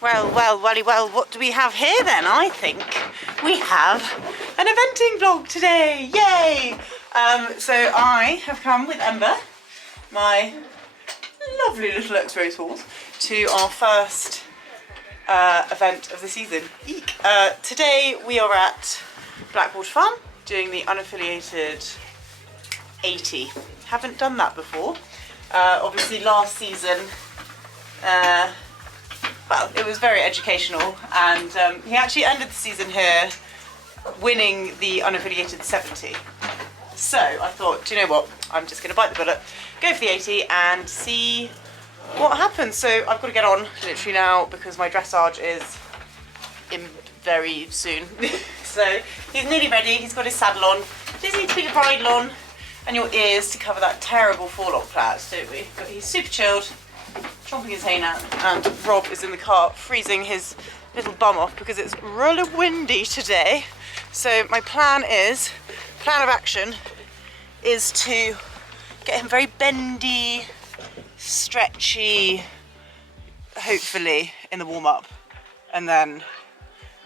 Well, what do we have here then? I think we have an eventing vlog today, yay! So I have come with Ember, my lovely little ex-racehorse, to our first event of the season. Eek. Today we are at Blackwater Farm doing the unaffiliated 80. Haven't done that before. Obviously last season, well, it was very educational, and he actually ended the season here winning the unaffiliated 70. So I thought, do you know what, I'm just going to bite the bullet, go for the 80 and see what happens. So I've got to get on literally now because my dressage is in very soon. So he's nearly ready, he's got his saddle on, just need to put your bridle on and your ears to cover that terrible forelock plaid, don't we? But he's super chilled, chomping his hay now, and Rob is in the car freezing his little bum off because it's really windy today. So my plan of action is to get him very bendy, stretchy, hopefully in the warm-up, and then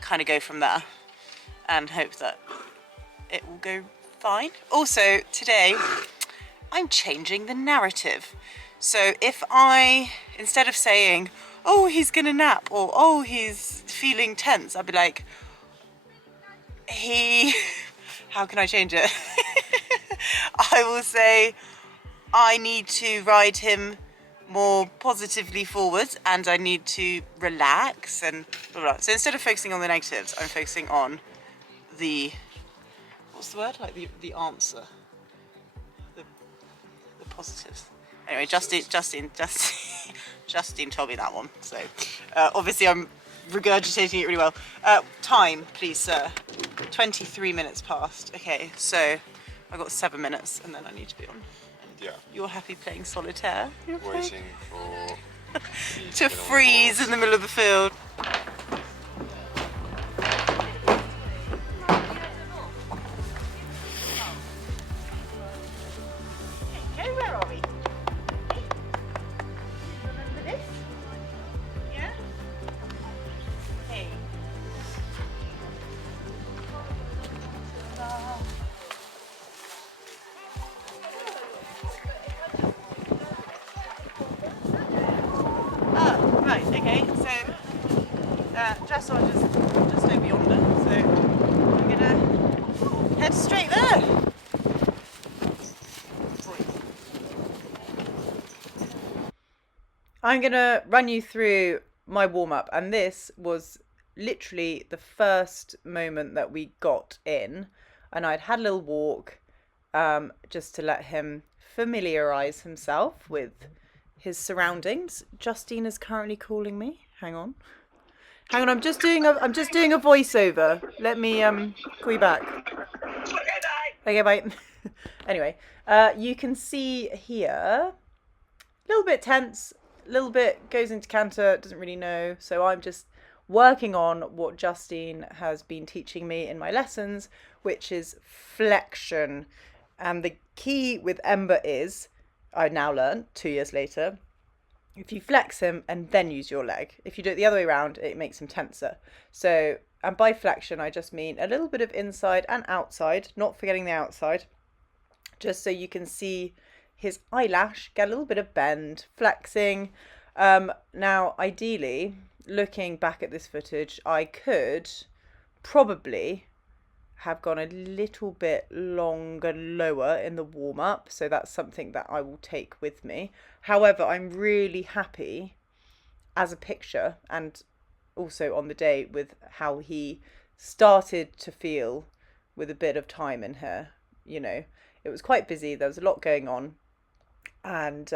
kind of go from there and hope that it will go fine. Also today I'm changing the narrative. So if instead of saying, oh, he's gonna nap, or oh, he's feeling tense, I'd be like, how can I change it? I will say, I need to ride him more positively forwards and I need to relax and blah, blah. So instead of focusing on the negatives, I'm focusing on the, what's the word? Like the answer, the positives. Anyway, Justine told me that one, so obviously I'm regurgitating it really well. Time, please, sir. 23 minutes past. Okay, so I've got 7 minutes and then I need to be on. Yeah. You're happy playing solitaire? Waiting for... to freeze in the middle of the field. Okay, where are we? Remember this? Yeah? Hey. Oh, right, okay, so dressage is just over yonder, so I'm gonna head straight there. I'm gonna run you through my warm-up, and this was literally the first moment that we got in, and I'd had a little walk just to let him familiarise himself with his surroundings. Justine is currently calling me. Hang on, I'm just doing a voiceover. Let me call you back. Okay, bye. Anyway, you can see here, a little bit tense, a little bit goes into canter, doesn't really know. So I'm just working on what Justine has been teaching me in my lessons, which is flexion. And the key with Ember is, I now learned 2 years later, if you flex him and then use your leg. If you do it the other way around, it makes him tenser. So, and by flexion, I just mean a little bit of inside and outside, not forgetting the outside, just so you can see his eyelash get a little bit of bend, flexing. Now, ideally, looking back at this footage, I could probably have gone a little bit longer, lower in the warm-up, so that's something that I will take with me. However, I'm really happy as a picture and also on the day with how he started to feel with a bit of time in here. You know, it was quite busy, there was a lot going on, and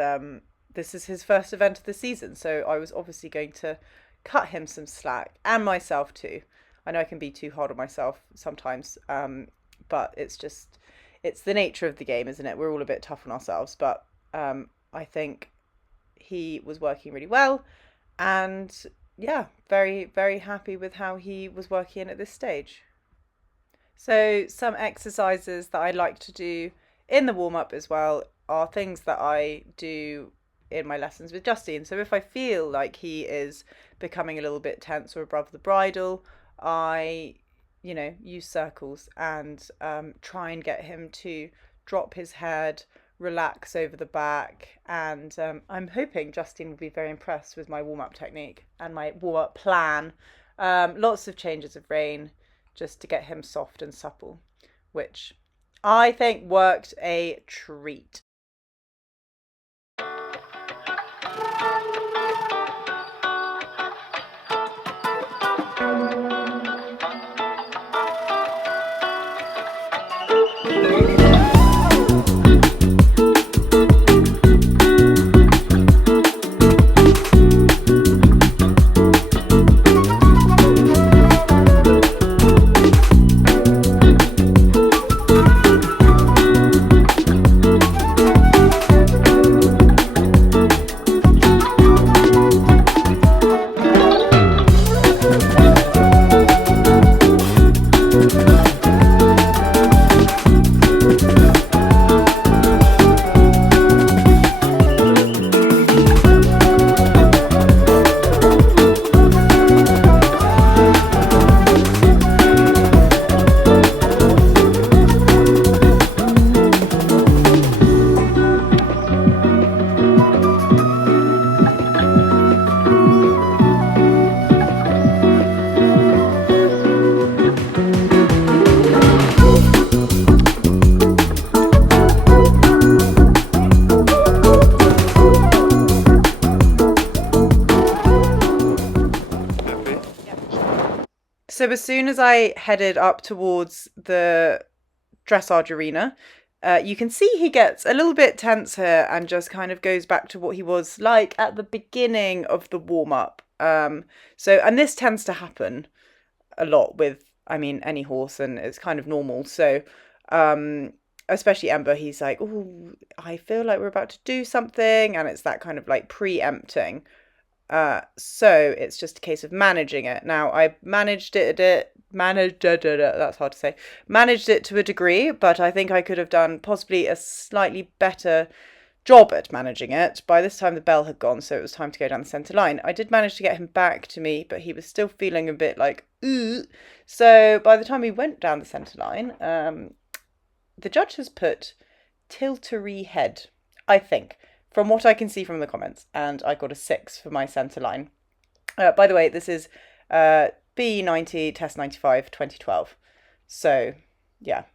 this is his first event of the season, so I was obviously going to cut him some slack, and myself too. I know I can be too hard on myself sometimes, but it's the nature of the game, isn't it? We're all a bit tough on ourselves, but I think he was working really well, and yeah, very, very happy with how he was working at this stage. So some exercises that I like to do in the warm-up as well are things that I do in my lessons with Justine. So if I feel like he is becoming a little bit tense or above the bridle, I, use circles and try and get him to drop his head, relax over the back, and I'm hoping Justine will be very impressed with my warm-up technique and my warm-up plan. Lots of changes of rein just to get him soft and supple, which I think worked a treat. So as soon as I headed up towards the dressage arena, you can see he gets a little bit tense here and just kind of goes back to what he was like at the beginning of the warm-up. And this tends to happen a lot with, any horse, and it's kind of normal. So especially Ember, he's like, oh, I feel like we're about to do something, and it's that kind of like preempting. So it's just a case of managing it. Now, I managed it that's hard to say. Managed it to a degree, but I think I could have done possibly a slightly better job at managing it. By this time the bell had gone, so it was time to go down the centre line. I did manage to get him back to me, but he was still feeling a bit like, ooh. So by the time we went down the centre line, the judge has put tiltery head, I think, from what I can see from the comments, and I got a 6 for my centre line. By the way, this is B90 Test 95 2012. So, yeah.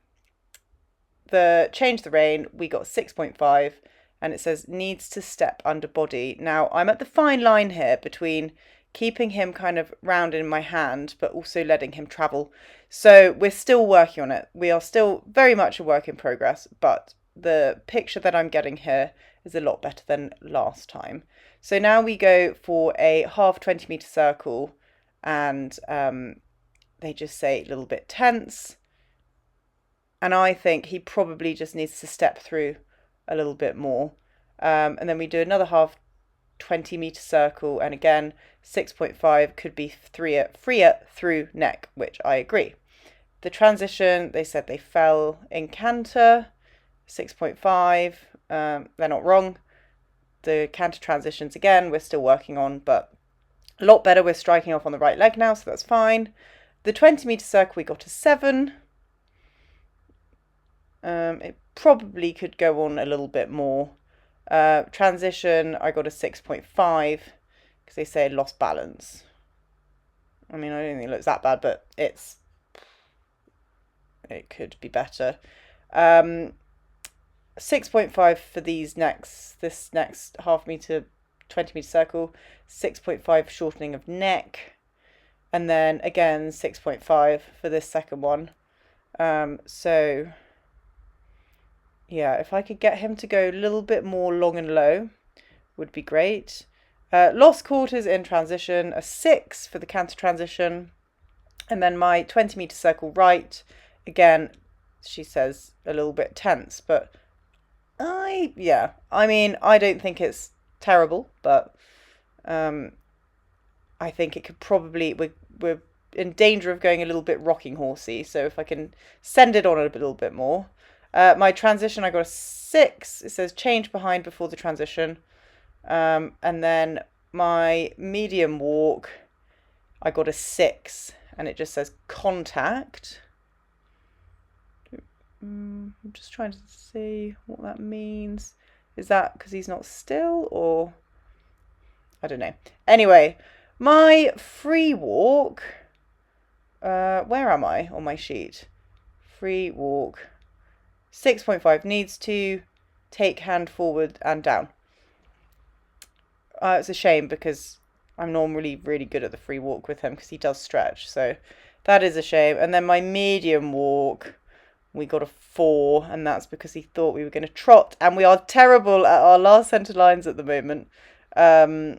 The change the rein, we got 6.5, and it says needs to step under body. Now, I'm at the fine line here between keeping him kind of round in my hand, but also letting him travel. So we're still working on it. We are still very much a work in progress, but the picture that I'm getting here is a lot better than last time. So now we go for a half 20-meter circle, and they just say a little bit tense. And I think he probably just needs to step through a little bit more. And then we do another half 20-meter circle, and again 6.5 could be freer through neck, which I agree. The transition, they said they fell in canter, 6.5. They're not wrong. The canter transitions, again, we're still working on, but a lot better. We're striking off on the right leg now, so that's fine. The 20-meter circle, we got a 7. It probably could go on a little bit more. Transition, I got a 6.5 because they say lost balance. I don't think it looks that bad, but it could be better. 6.5 for this next half meter, 20-meter circle. 6.5 shortening of neck, and then again 6.5 for this second one. So yeah, if I could get him to go a little bit more long and low, would be great. Lost quarters in transition, a 6 for the canter transition, and then my 20-meter circle right. Again, she says a little bit tense, but I don't think it's terrible, but I think it could probably, we're in danger of going a little bit rocking horsey, so if I can send it on a little bit more. My transition, I got a 6. It says change behind before the transition. And then my medium walk, I got a 6, and it just says contact. I'm just trying to see what that means. Is that because he's not still, or I don't know. Anyway, my free walk, where am I on my sheet? Free walk, 6.5, needs to take hand forward and down. It's a shame because I'm normally really good at the free walk with him because he does stretch, so that is a shame. And then my medium walk, we got a 4, and that's because he thought we were going to trot, and we are terrible at our last centre lines at the moment. I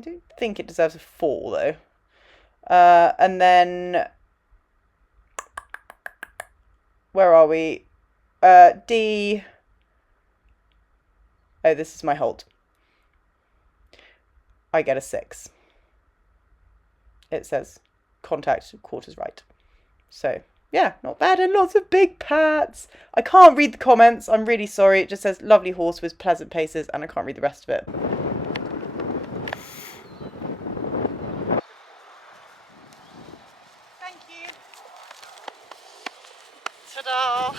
don't think it deserves a 4 though. And then where are we? D. Oh, this is my halt. I get a 6. It says contact quarters right. So yeah, not bad, and lots of big pats. I can't read the comments. I'm really sorry. It just says lovely horse with pleasant paces, and I can't read the rest of it. Thank you. Ta-da!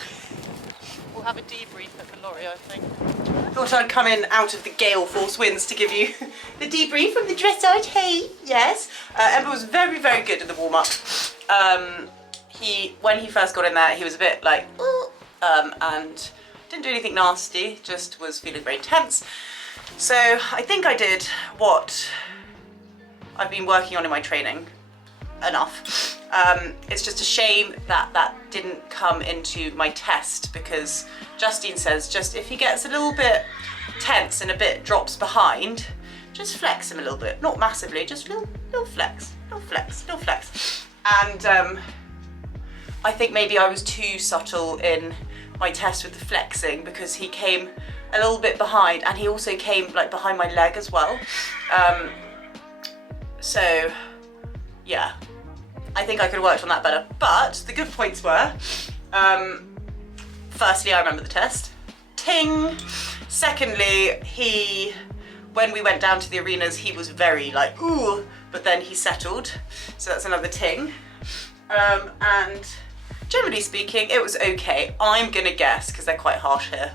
We'll have a debrief at the lorry, I think. Thought I'd come in out of the gale force winds to give you the debrief from the dressage. Hey, yes. Ember was very, very good at the warm-up. When he first got in there, he was a bit like, and didn't do anything nasty, just was feeling very tense. So I think I did what I've been working on in my training enough. It's just a shame that that didn't come into my test, because Justine says just if he gets a little bit tense and a bit drops behind, just flex him a little bit, not massively, just little flex, little flex, little flex. And I think maybe I was too subtle in my test with the flexing, because he came a little bit behind, and he also came like behind my leg as well. So yeah, I think I could have worked on that better. But the good points were, firstly, I remember the test. Ting! Secondly, when we went down to the arenas, he was very like, ooh, but then he settled. So that's another ting. And generally speaking, it was okay. I'm gonna guess, because they're quite harsh here.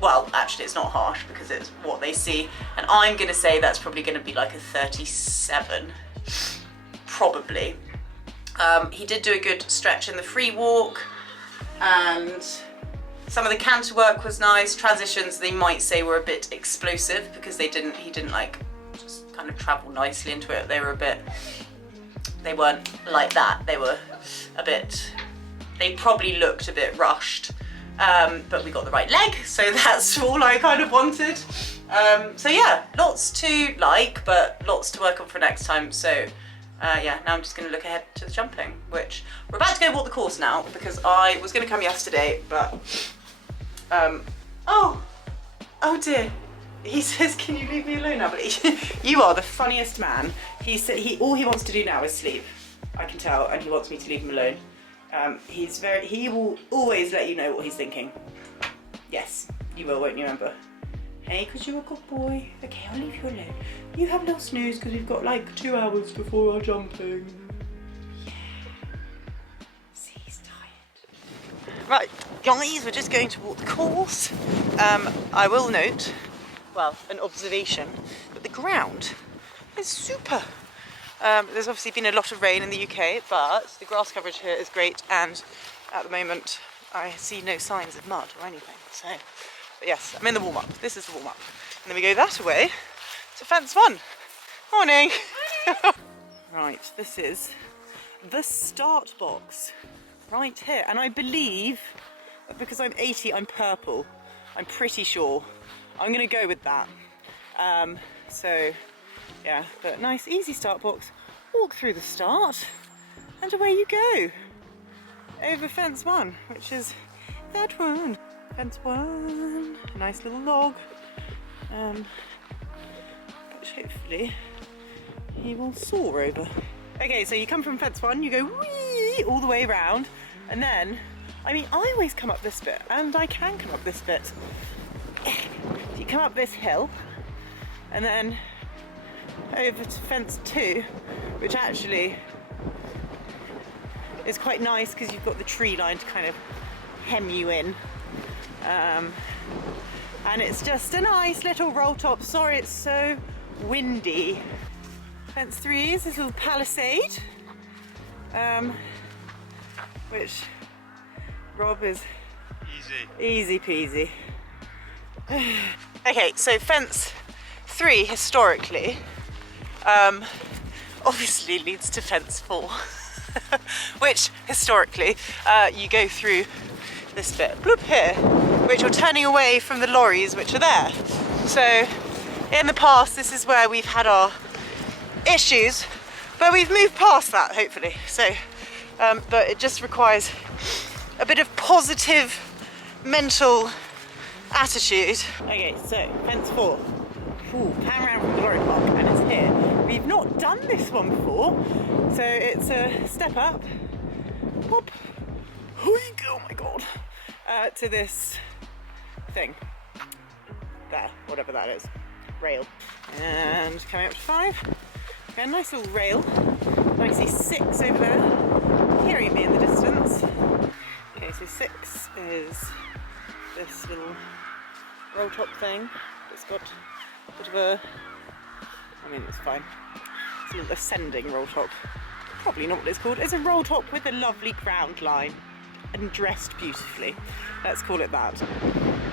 Well, actually it's not harsh because it's what they see. And I'm gonna say that's probably gonna be like a 37, probably. He did do a good stretch in the free walk, and some of the canter work was nice. Transitions, they might say, were a bit explosive because he didn't like just kind of travel nicely into it. They weren't like that. They were a bit, they probably looked a bit rushed, but we got the right leg, so that's all I kind of wanted. So yeah, lots to like, but lots to work on for next time. So yeah, now I'm just going to look ahead to the jumping, which we're about to go walk the course now, because I was going to come yesterday, but oh dear. He says, can you leave me alone now? But you are the funniest man. He said all he wants to do now is sleep, I can tell, and he wants me to leave him alone. He will always let you know what he's thinking. Yes, you will, won't you, Ember? Hey, because you're a good boy. Okay, I'll leave you alone. You have a little snooze because we've got like 2 hours before our jumping. Yeah. See, he's tired. Right, guys, we're just going to walk the course. I will note, well, an observation, that the ground is super. There's obviously been a lot of rain in the UK, but the grass coverage here is great, and at the moment I see no signs of mud or anything. So, but yes, I'm in the warm-up. This is the warm-up. And then we go that way to fence 1. Morning! Right, this is the start box right here. And I believe that because I'm 80, I'm purple. I'm pretty sure. I'm going to go with that. So, yeah, but nice, easy start box. Walk through the start, and away you go. Over fence 1, which is that one. Fence 1, a nice little log, which hopefully he will soar over. Okay, so you come from fence 1, you go whee all the way around, and then, I mean, I always come up this bit, and I can come up this bit. You come up this hill, and then over to fence 2, which actually is quite nice because you've got the tree line to kind of hem you in. And it's just a nice little roll top. Sorry, it's so windy. Fence 3 is this little palisade, which Rob is easy peasy. Okay, so fence 3 historically obviously leads to fence 4, which historically you go through this bit, bloop here, which you're turning away from the lorries which are there. So in the past this is where we've had our issues, but we've moved past that hopefully. So but it just requires a bit of positive mental attitude. Okay, so fence 4. Ooh, pan around from the lorry park and it's here. We've not done this one before, so it's a step up. Whoop. Oh my god. To this thing. There, whatever that is. Rail. And coming up to 5. Okay, a nice little rail. I see 6 over there, hearing me in the distance. Okay, so 6 is this little roll top thing. It's got a bit of a, I mean it's fine. It's a little ascending roll top. Probably not what it's called. It's a roll top with a lovely ground line and dressed beautifully. Let's call it that.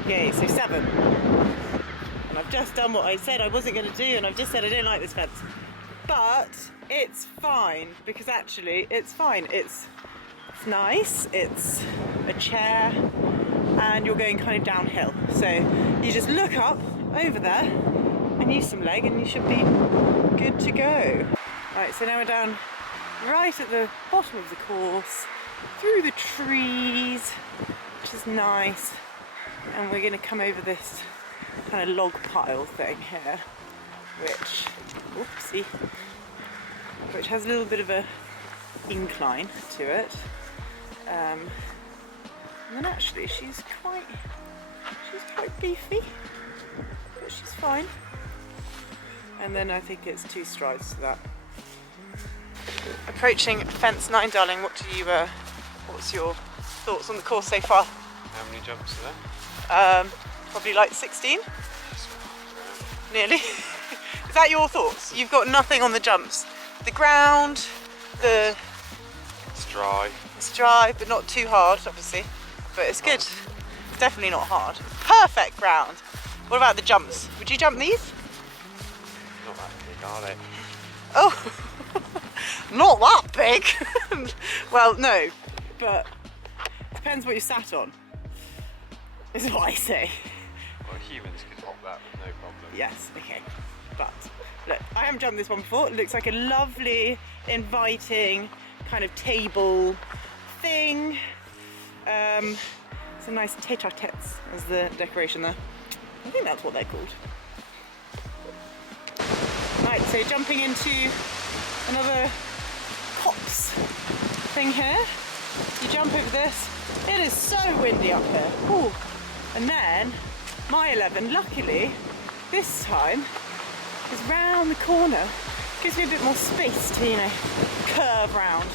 Okay, so 7. And I've just done what I said I wasn't going to do, and I've just said I don't like this fence. But it's fine, because actually it's fine. It's nice, it's a chair, and you're going kind of downhill. So you just look up over there and use some leg and you should be good to go. Right, so now we're down right at the bottom of the course, through the trees, which is nice, and we're going to come over this kind of log pile thing here, which, oopsie, which has a little bit of a incline to it, and then actually she's quite beefy, but she's fine. And then I think it's 2 strides to that. Approaching fence 9, darling. What's your thoughts on the course so far? How many jumps are there? Probably like 16. Nearly. Is that your thoughts? You've got nothing on the jumps. The ground, It's dry. It's dry, but not too hard, obviously. But it's good. It's definitely not hard. Perfect ground. What about the jumps? Would you jump these? Not that big, are they? Oh, not that big. Well, no, but depends what you sat on, is what I say. Well, humans could hop that with no problem. Yes, okay. But look, I haven't jumped this one before. It looks like a lovely, inviting kind of table thing. Some nice tete-a-tetes as the decoration there. I think that's what they're called. Right, so jumping into another copse thing here. You jump over this. It is so windy up here. Ooh. And then my 11, luckily, this time is round the corner. Gives me a bit more space to, you know, curve round.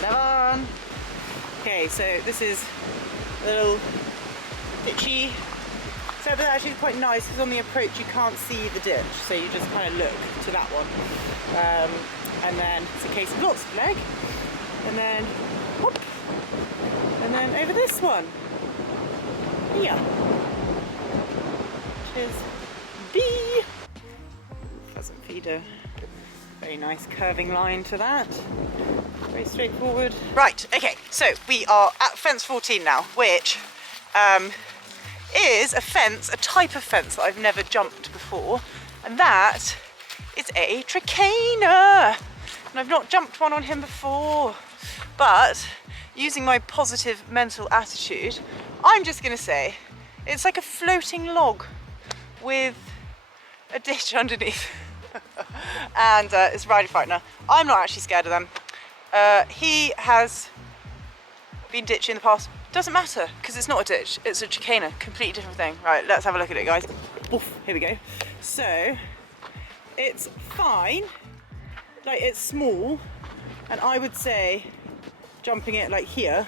11. Okay, so this is a little ditchy. So that's actually quite nice because on the approach you can't see the ditch, so you just kind of look to that one. And then it's a case of lots of leg, and then whoop, and then over this one. Yeah. Which is B. Pheasant feeder. Very nice curving line to that. Very straightforward. Right, okay, so we are at fence 14 now, which is a fence, a type of fence that I've never jumped before, and that is a trichina. And I've not jumped one on him before, but using my positive mental attitude, I'm just going to say it's like a floating log with a ditch underneath. And it's riding frightener. I'm not actually scared of them. He has been ditchy in the past. Doesn't matter, because it's not a ditch, it's a trichina, completely different thing. Right, let's have a look at it, guys. Oof, here we go. So it's fine, like it's small, and I would say jumping it like here,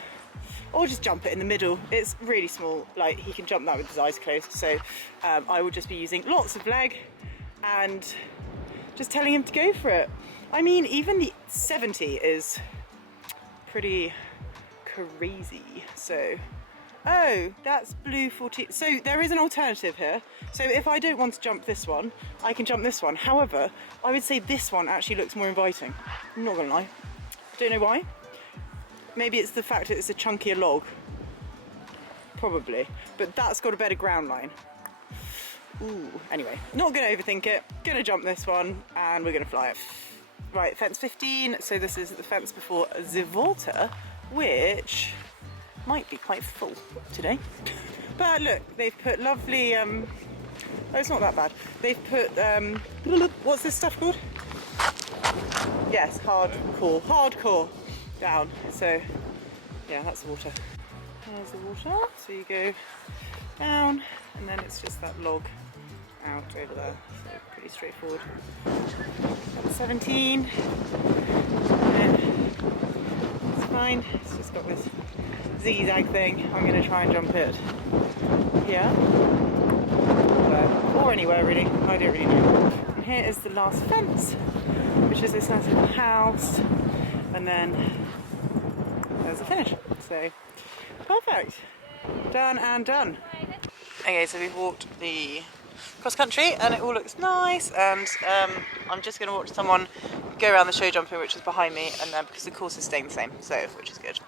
or just jump it in the middle. It's really small, like he can jump that with his eyes closed. So I would just be using lots of leg and just telling him to go for it. I mean, even the 70 is pretty crazy. So, oh, that's blue 14. So there is an alternative here. So if I don't want to jump this one, I can jump this one. However, I would say this one actually looks more inviting. I'm not gonna lie. Don't know why. Maybe it's the fact that it's a chunkier log. Probably. But that's got a better ground line. Ooh. Anyway, not gonna overthink it. Gonna jump this one and we're gonna fly it. Right, fence 15. So this is the fence before the Volta, which might be quite full today. But look, they've put lovely, oh, it's not that bad. They've put, what's this stuff called? Yes, hardcore down. So yeah, that's the water. There's the water. So you go down and then it's just that log out over there. So pretty straightforward. That's 17. It's fine. It's just got this zigzag thing. I'm going to try and jump it here. Or anywhere really. I don't really know. And here is the last fence, which is this nice little house. And then there's the finish. So perfect. Done and done. Okay, so we've walked the cross country and it all looks nice, and I'm just going to watch someone go around the show jumping, which is behind me, and then because the course is staying the same, so which is good.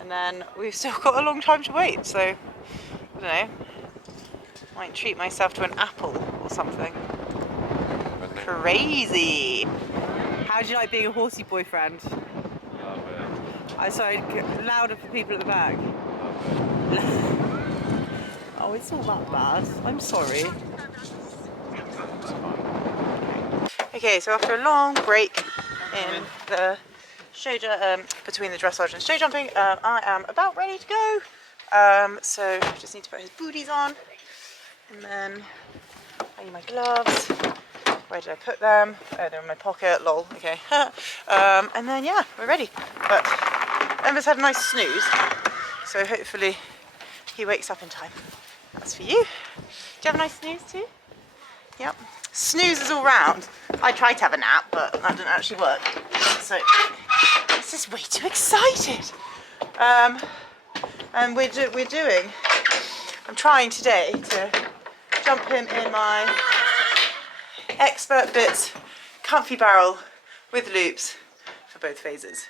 And then we've still got a long time to wait, so I don't know, might treat myself to an apple or something. Crazy. How do you like being a horsey boyfriend? Love it. I sorry, louder for people at the back. Oh, it's not that bad. I'm sorry. Okay, so after a long break in the show between the dressage and show jumping, I am about ready to go. So just need to put his booties on, and then I need my gloves. Where did I put them? Oh, they're in my pocket. Lol. Okay. And then yeah, we're ready. But Ember's had a nice snooze, so hopefully he wakes up in time. That's for you. Do you have a nice snooze too? Yep. Snoozes all round. I tried to have a nap, but that didn't actually work. So it's just way too excited. And I'm trying today to jump him in my Expert Bits comfy barrel with loops for both phases.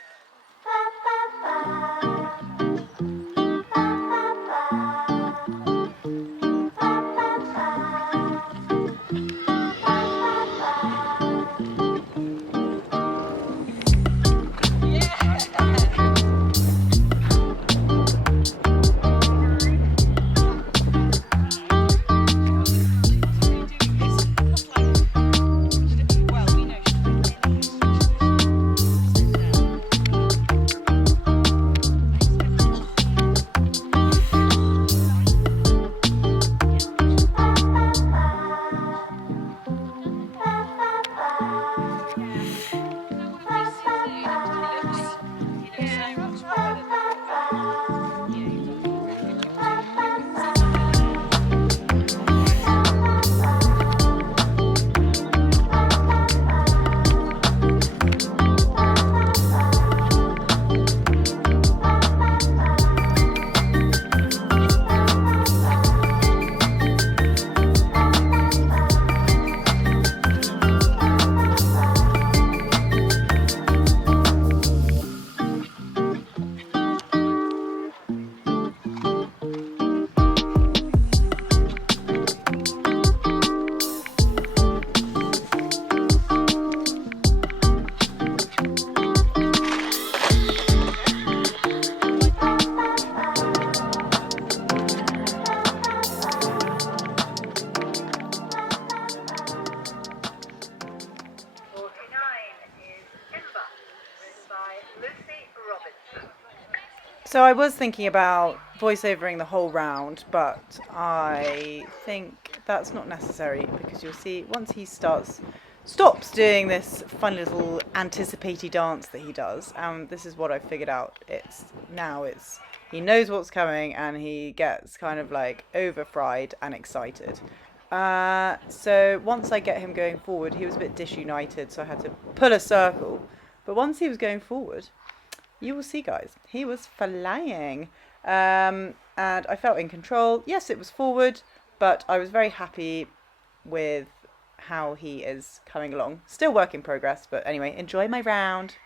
So I was thinking about voiceovering the whole round, but I think that's not necessary, because you'll see once he stops doing this fun little anticipated dance that he does, and this is what I figured out, it's he knows what's coming and he gets kind of like over fried and excited. So once I get him going forward, he was a bit disunited, so I had to pull a circle. But once he was going forward, you will see, guys, he was flying. And I felt in control. Yes, it was forward, but I was very happy with how he is coming along. Still work in progress, but anyway, enjoy my round.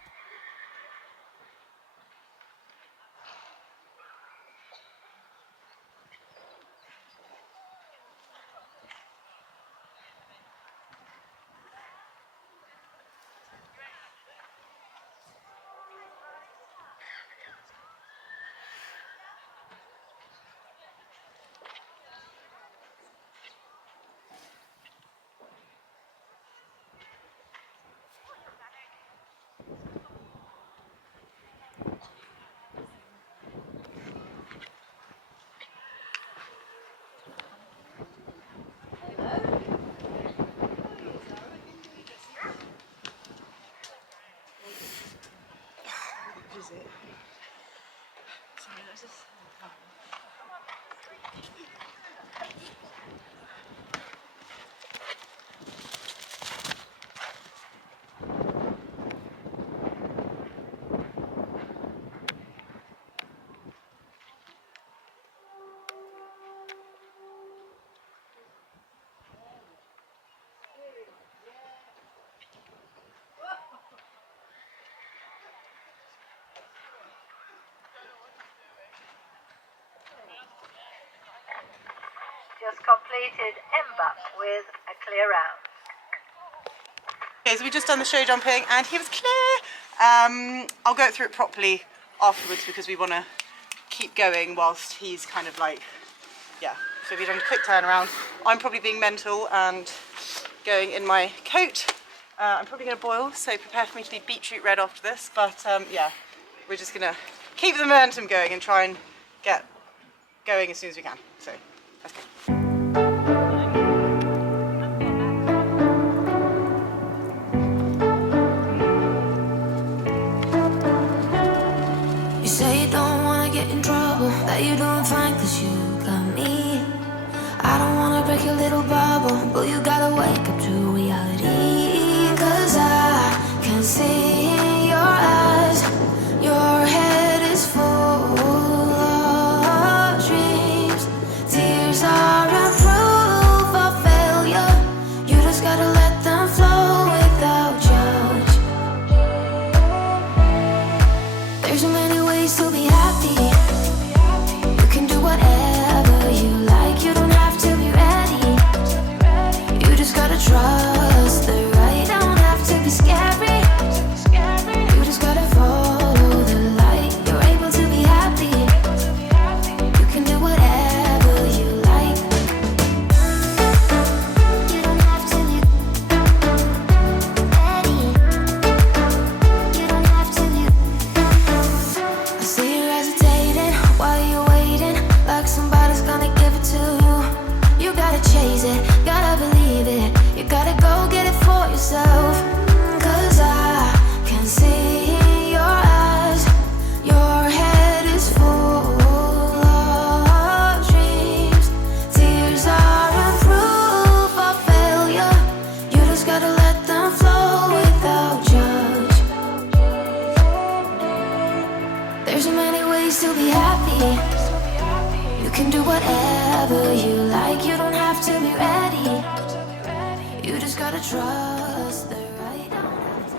Just completed Ember with a clear round. Okay, so we just done the show jumping and he was clear. I'll go through it properly afterwards because we want to keep going whilst he's kind of like, yeah. So we've done a quick turnaround. I'm probably being mental and going in my coat. I'm probably going to boil, so prepare for me to be beetroot red after this. But yeah, we're just going to keep the momentum going and try and get going as soon as we can. So let's go. You say you don't wanna get in trouble, that you're doing fine cause you got me. I don't wanna break your little bubble, but you gotta wake up to reality. Cause I can see in your eyes, your head is full of dreams. Tears are a proof of failure, you just gotta let them flow without judge. There's so many ways to be happy. You can do whatever you like. You don't have to be ready. You just gotta trust the right. Don't have to be scary. You just gotta follow the light. You're able to be happy. You can do whatever you like. You don't have to be ready. You don't have to be. I see you hesitating while you're waiting, like somebody's gonna give it to you. You gotta chase it, gotta believe it. You gotta go get it for yourself. Cause I can see in your eyes, your head is full of dreams. Tears are a proof of failure, you just gotta let them flow without judge. There's so many ways to be happy. You can do whatever you like. You don't have to be ready. You just gotta trust the right. Don't have to.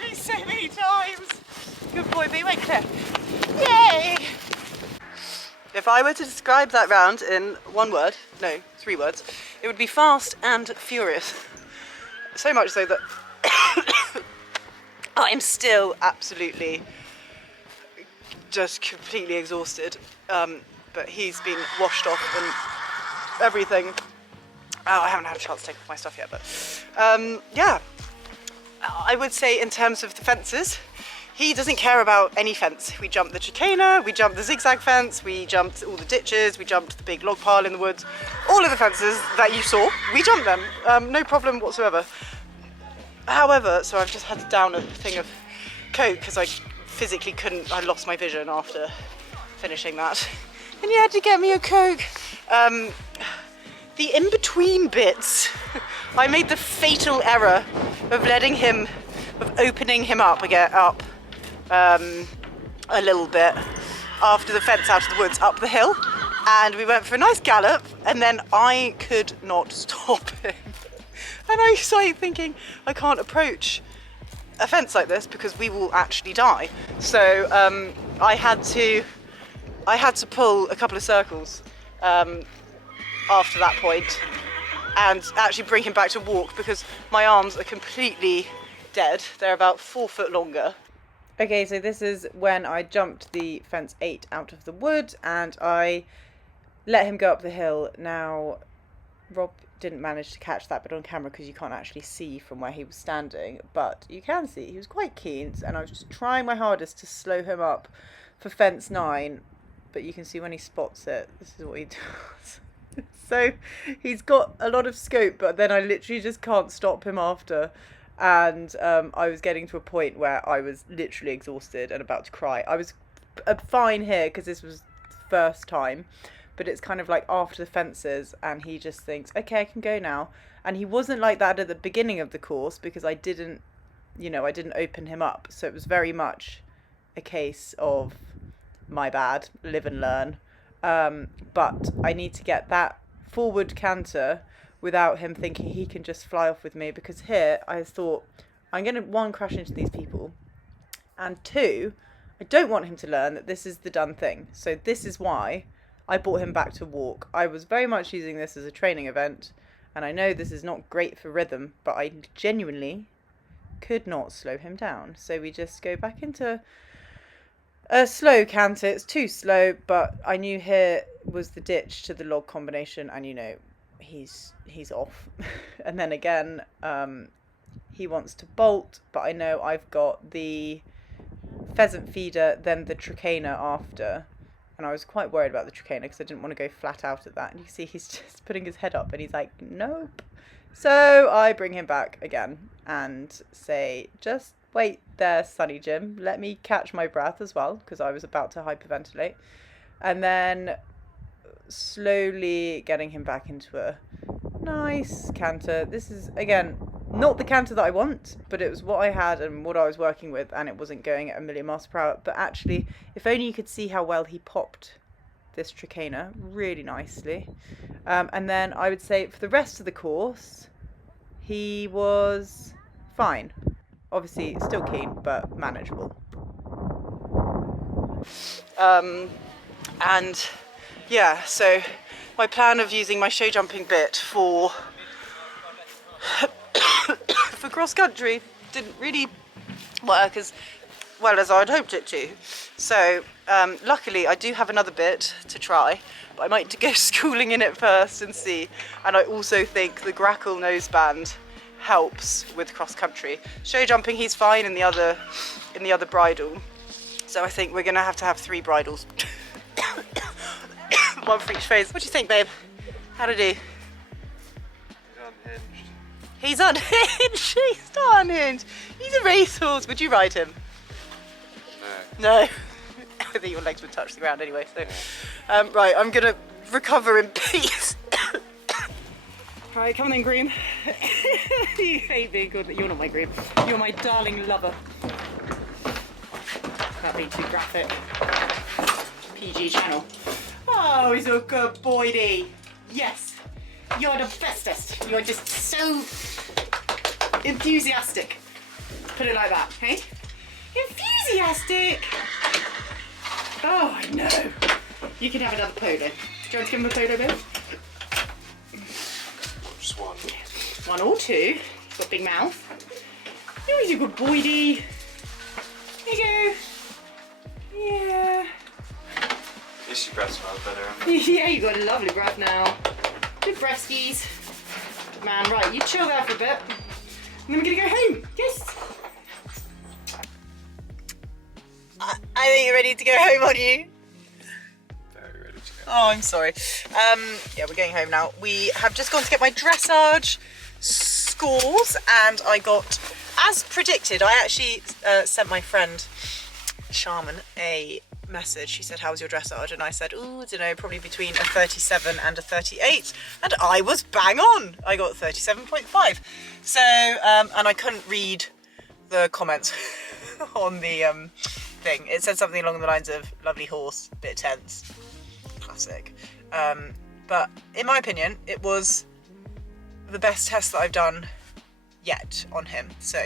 me so many times. Good boy, but he went clear. Yay! If I were to describe that round in one word, no, 3 words, it would be fast and furious. So much so that I'm still absolutely just completely exhausted. But he's been washed off and everything. Oh, I haven't had a chance to take off my stuff yet, but yeah. I would say in terms of the fences, he doesn't care about any fence. We jumped the chicana, we jumped the zigzag fence, we jumped all the ditches, we jumped the big log pile in the woods. All of the fences that you saw, we jumped them. No problem whatsoever. However, so I've just had to down a thing of Coke because I physically couldn't, I lost my vision after finishing that. And you had to get me a Coke. The in-between bits, I made the fatal error of opening him up a little bit after the fence out of the woods up the hill, and we went for a nice gallop, and then I could not stop him. And I started thinking, I can't approach a fence like this because we will actually die. So I had to pull a couple of circles after that point and actually bring him back to walk because my arms are completely dead. They're about 4 foot longer. Okay, so this is when I jumped the fence 8 out of the wood and I let him go up the hill. Now, Rob didn't manage to catch that bit on camera because you can't actually see from where he was standing, but you can see he was quite keen, and I was just trying my hardest to slow him up for fence 9, but you can see when he spots it, this is what he does. So he's got a lot of scope, but then I literally just can't stop him after. And I was getting to a point where I was literally exhausted and about to cry. I was fine here because this was the first time, but it's kind of like after the fences and he just thinks, okay, I can go now. And he wasn't like that at the beginning of the course because I didn't open him up. So it was very much a case of my bad, live and learn. But I need to get that forward canter without him thinking he can just fly off with me, because here I thought I'm going to 1, crash into these people, and 2, I don't want him to learn that this is the done thing. So this is why I brought him back to walk. I was very much using this as a training event, and I know this is not great for rhythm, but I genuinely could not slow him down. So we just go back into a slow canter. It's too slow, but I knew here was the ditch to the log combination, and he's off. And then again, he wants to bolt, but I know I've got the pheasant feeder, then the tricana after, and I was quite worried about the tricana because I didn't want to go flat out at that. And you see he's just putting his head up and he's like, nope. So I bring him back again and say, just wait there, Sonny Jim, let me catch my breath as well, because I was about to hyperventilate. And then slowly getting him back into a nice canter. This is, again, not the canter that I want, but it was what I had and what I was working with, and it wasn't going at 1,000,000 miles per hour. But actually, if only you could see how well he popped this tricana really nicely. And then I would say for the rest of the course, he was fine. Obviously, still keen, but manageable. And yeah, so my plan of using my show jumping bit for cross country didn't really work as well as I'd hoped it to. So luckily I do have another bit to try, but I might go schooling in it first and see. And I also think the grackle noseband helps with cross country. Show jumping, he's fine in the other bridle. So I think we're gonna have to have 3 bridles. One for each face. What do you think, babe? How'd I do? He's unhinged. He's not unhinged. He's a racehorse. Would you ride him? No. I think your legs would touch the ground anyway. So, right, I'm gonna recover in peace. Right, come on then, Groom. You hate being good, but you're not my Groom. You're my darling lover. That'd be too graphic. PG channel. Oh, he's a good boy. Yes, you're the bestest. You're just so enthusiastic. put it like that, hey? Enthusiastic! Oh, I know. You can have another polo. Do you want to give him a polo, Bill? Just one. One or two. He's got a big mouth. Oh, he's a good boy-dee. There you go. Yeah. At least your breath smells better. Yeah, you got a lovely breath now. Good breasties. Good man, right, you chill there for a bit. And then we're gonna go home. Yes. I think you're ready to go home, aren't you? Very ready to go. Oh, I'm sorry. Yeah, we're going home now. We have just gone to get my dressage scores, and I got, as predicted, I actually sent my friend Charmin a message. She said, how's your dressage? And I said, oh, I don't know, probably between a 37 and a 38. And I was bang on. I got 37.5. So, and I couldn't read the comments on the thing. It said something along the lines of lovely horse, bit tense, classic. But in my opinion, it was the best test that I've done yet on him. So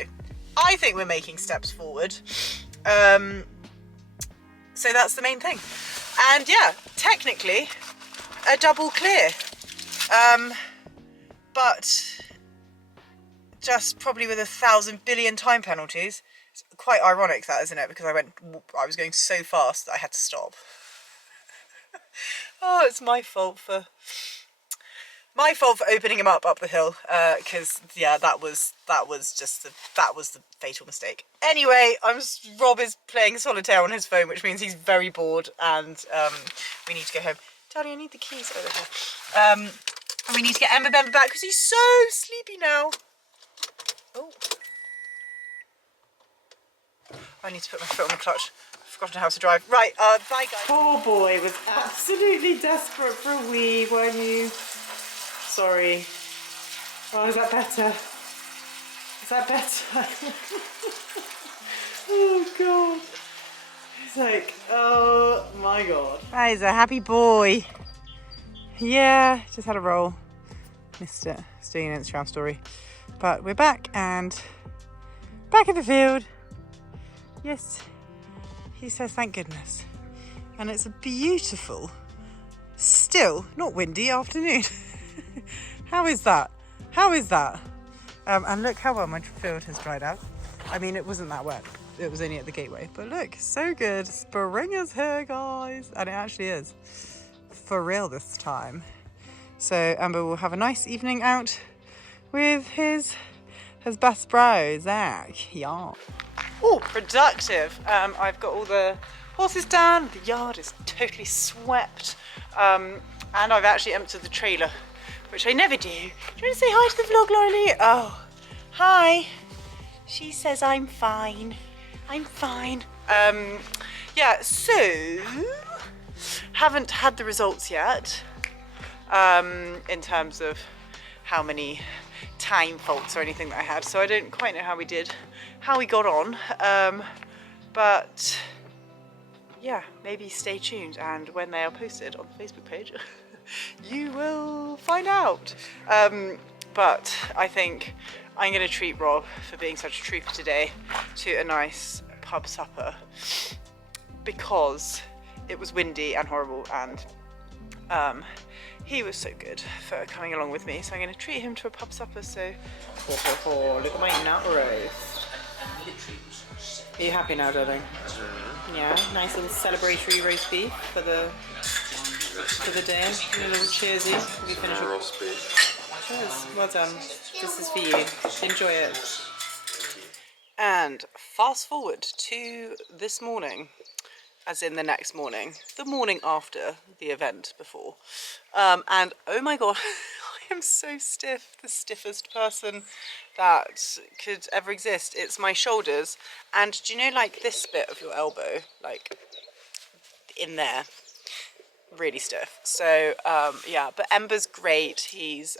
I think we're making steps forward. So that's the main thing. And yeah, technically a double clear. But just probably with 1,000 billion time penalties. It's quite ironic that, isn't it? Because I was going so fast that I had to stop. Oh, it's my fault for opening him up the hill, because yeah, that was the fatal mistake. Anyway, Rob is playing solitaire on his phone, which means he's very bored, and we need to go home. Daddy, I need the keys over here. And we need to get Ember back because he's so sleepy now. Oh, I need to put my foot on the clutch. I've forgotten how to drive. Right, bye guys. Poor boy was absolutely desperate for a wee, weren't you? Sorry. Oh, is that better? Is that better? Oh God. It's like, oh my God. That is a happy boy. Yeah, just had a roll. Missed it. It's doing an Instagram story. But we're back and back in the field. Yes. He says thank goodness. And it's a beautiful, still not windy afternoon. How is that? How is that? And look how well my field has dried out. I mean, it wasn't that wet. It was only at the gateway. But look, so good. Spring is here, guys. And it actually is. For real this time. So Amber will have a nice evening out with his best bro, Zach. Yeah. Oh, productive. I've got all the horses down. The yard is totally swept. And I've actually emptied the trailer, which I never do. Do you want to say hi to the vlog, Laurie? Oh, hi. She says I'm fine. I'm fine. Yeah, so haven't had the results yet in terms of how many time faults or anything that I had. So I don't quite know how we got on. But yeah, maybe stay tuned, and when they are posted on the Facebook page, you will find out. But I think I'm going to treat Rob, for being such a trooper today, to a nice pub supper, because it was windy and horrible, and he was so good for coming along with me. So I'm going to treat him to a pub supper. So look at my nut roast. Are you happy now, darling? Yeah, nice little celebratory roast beef for the day. A little cheersy. We finish Roast beef. Cheers. Well done. This is for you. Enjoy it. And fast forward to this morning, as in the next morning, the morning after the event before. And oh my God, I am so stiff, the stiffest person that could ever exist. It's my shoulders, and do you know, like this bit of your elbow, like in there, really stiff. So yeah, but Ember's great. He's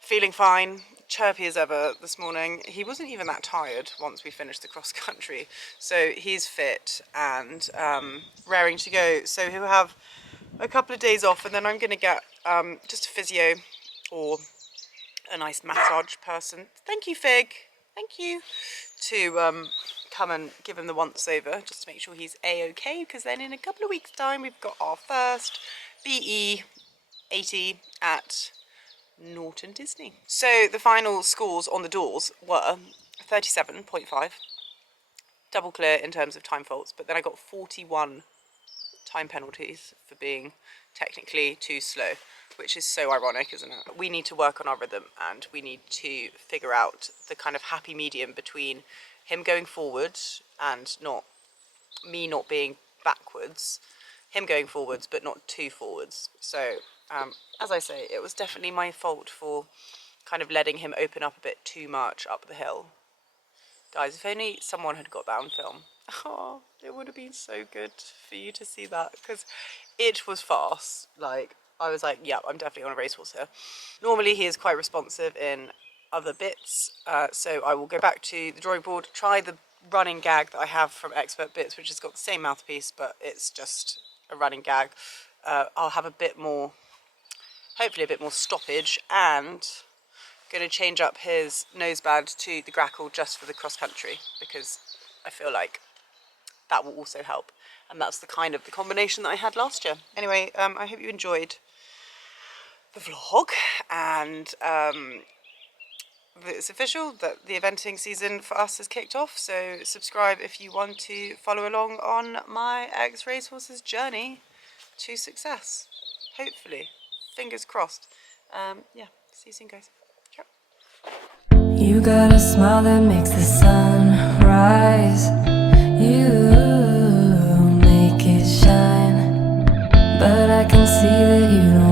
feeling fine, chirpy as ever this morning. He wasn't even that tired once we finished the cross country, so he's fit and raring to go. So he'll have a couple of days off, and then I'm going to get just a physio or a nice massage person. Thank you, Fig. thank you, to come and give him the once over just to make sure he's a-okay, because then in a couple of weeks time we've got our first BE 80 at Norton Disney. So the final scores on the doors were 37.5, double clear in terms of time faults, but then I got 41 time penalties for being technically too slow, which is so ironic, isn't it? We need to work on our rhythm, and we need to figure out the kind of happy medium between him going forward and me not being backwards, him going forwards but not too forwards. So as I say, it was definitely my fault for kind of letting him open up a bit too much up the hill. Guys, if only someone had got that on film. Oh, it would have been so good for you to see that, because it was fast. Like, I was like, yeah, I'm definitely on a racehorse here. Normally he is quite responsive in other bits, so I will go back to the drawing board, try the running gag that I have from Expert Bits, which has got the same mouthpiece, but it's just a running gag. I'll have a bit more, hopefully a bit more stoppage, and going to change up his noseband to the grackle just for the cross country, because I feel like that will also help, and that's the kind of the combination that I had last year. Anyway, I hope you enjoyed the vlog, and it's official that the eventing season for us has kicked off, so subscribe if you want to follow along on my ex-racehorse's journey to success, hopefully, fingers crossed. Yeah, see you soon, guys. Ciao. You got a smile that makes the sun rise. You make it shine, but I can see that you don't